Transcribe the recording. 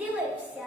ділився.